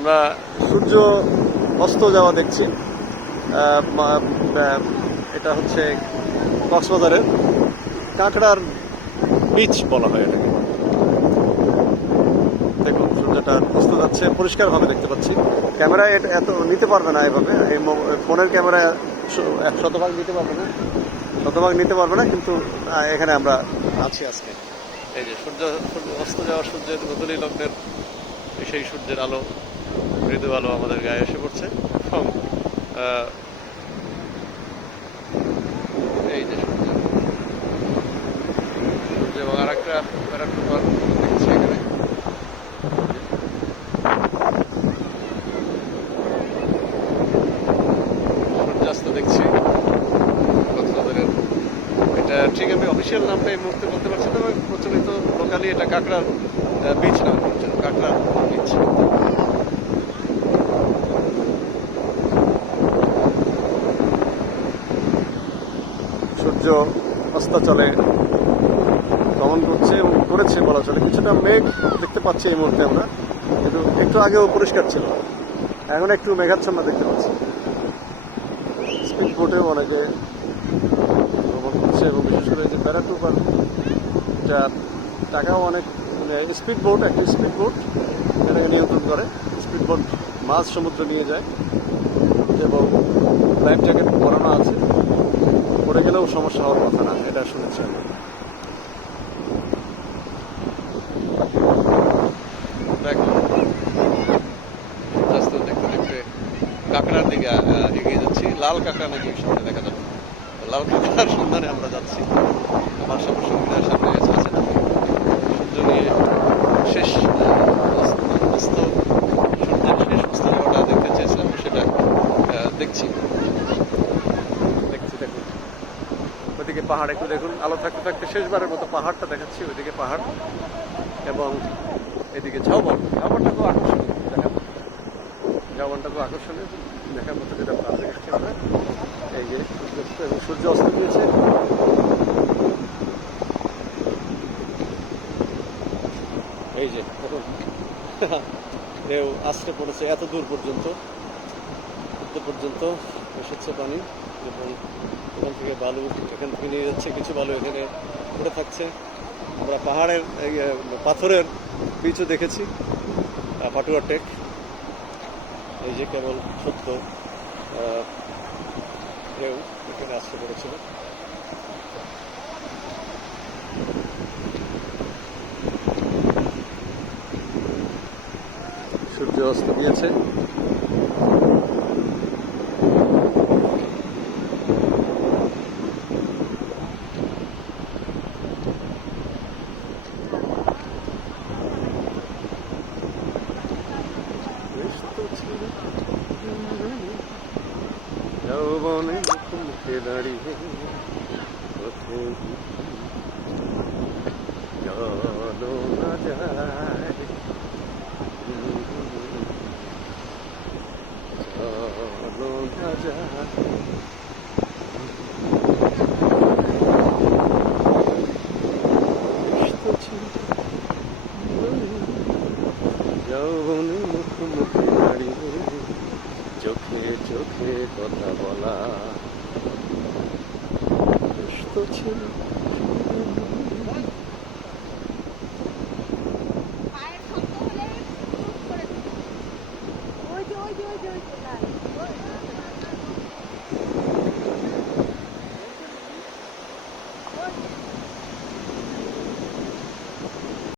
আমরা সূর্য অস্ত যাওয়া দেখছি। এটা হচ্ছে কক্সবাজারের কাঁকড়ার বিচ বলা হয় এটাকে। দেখুন সূর্যটা অস্ত যাচ্ছে, পরিষ্কারভাবে দেখতে পাচ্ছি। ক্যামেরায় এটা এত নিতে পারবে না এভাবে, এই ফোনের ক্যামেরা 100% নিতে পারবে না, কিন্তু এখানে আমরা আছি আজকে। এই যে সূর্য অস্ত যাওয়া সূর্যের গোধূলি লগ্নের সেই সূর্যের আলো, মৃদু আলো আমাদের গায়ে এসে পড়ছে। এবং এই যে সূর্য এবং আর একটা প্যারাট্রুপার দেখছি এখানে। সূর্যাস্ত দেখছি কক্সবাজারের। এটা ঠিক আমি অফিসিয়াল নামটা এই মুহূর্তে বলতে পারছি না, তবে প্রচলিত লোকালি এটা কাঁকড়ার বিচ নাম করছে, কাঁকড়ার বিচ। সূর্য অস্তাচলে গমন করছে এবং করেছে বলা চলে। কিছুটা মেঘ দেখতে পাচ্ছি এই মুহূর্তে আমরা, কিন্তু একটু আগেও পরিষ্কার ছিল, এখন একটু মেঘাচ্ছন্ন দেখতে পাচ্ছি। স্পিড বোটেও অনেকে ভ্রমণ করছে এবং বিশেষ করে যে প্যারাট্রুপার, এটা টাকাও অনেক। স্পিড বোট, একটি স্পিড বোট এটাকে নিয়ন্ত্রণ করে। স্পিড বোট মাঝ সমুদ্র নিয়ে যায় এবং লাইফ জ্যাকেট পরানো আছে, পড়ে গেলেও সমস্যা হওয়ার কথা না, এটা শুনেছি আমি। দেখো রাস্তা দেখতে দেখতে কাঁকড়ার দিকে এগিয়ে যাচ্ছি। লাল কাঁকড়া নাকি সামনে দেখা যাবে, লাল কাঁকড়ার সন্ধানে আমরা যাচ্ছি। আমার সঙ্গীরা সামনে আছে না, সূর্য নিয়ে শেষ অস্ত, সূর্যের শেষ অস্ত যাওয়াটা দেখতে চেয়েছিলাম, সেটা দেখছি। দেখুন ওইদিকে পাহাড়, একটু দেখুন, আলো থাকতে থাকতে শেষবারের মতো পাহাড়টা দেখাচ্ছি। ওইদিকে পাহাড় এবং এদিকে ঝাউবনটা খুব আকর্ষণীয় দেখার, ঝাউবনটা খুব আকর্ষণীয় দেখার মতো, যেটা ভালো লেগেছে আমরা। এই যে সূর্যাস্ত এবং সূর্য অস্ত দিয়েছে। এই যে দেখুন ঢেউ আছড়ে পড়েছে এত দূর পর্যন্ত এসেছে পানি, এবং এখান থেকে বালু এখান থেকে নিয়ে যাচ্ছে, কিছু বালু এখানে পড়ে থাকছে। আমরা পাহাড়ের পাথরের বিচও দেখেছি, পাটুয়া টেক। এই যে কেবল সত্য ঢেউ এখানে আসতে পড়েছিল। সূর্য অস্ত গিয়েছে। যৌবনে মুখে দাঁড়িয়ে চলো না যায়, চলো না যায়। যৌবনে মুখে দাঁড়িয়ে চোখে চোখে কথা বলা তো ছিল।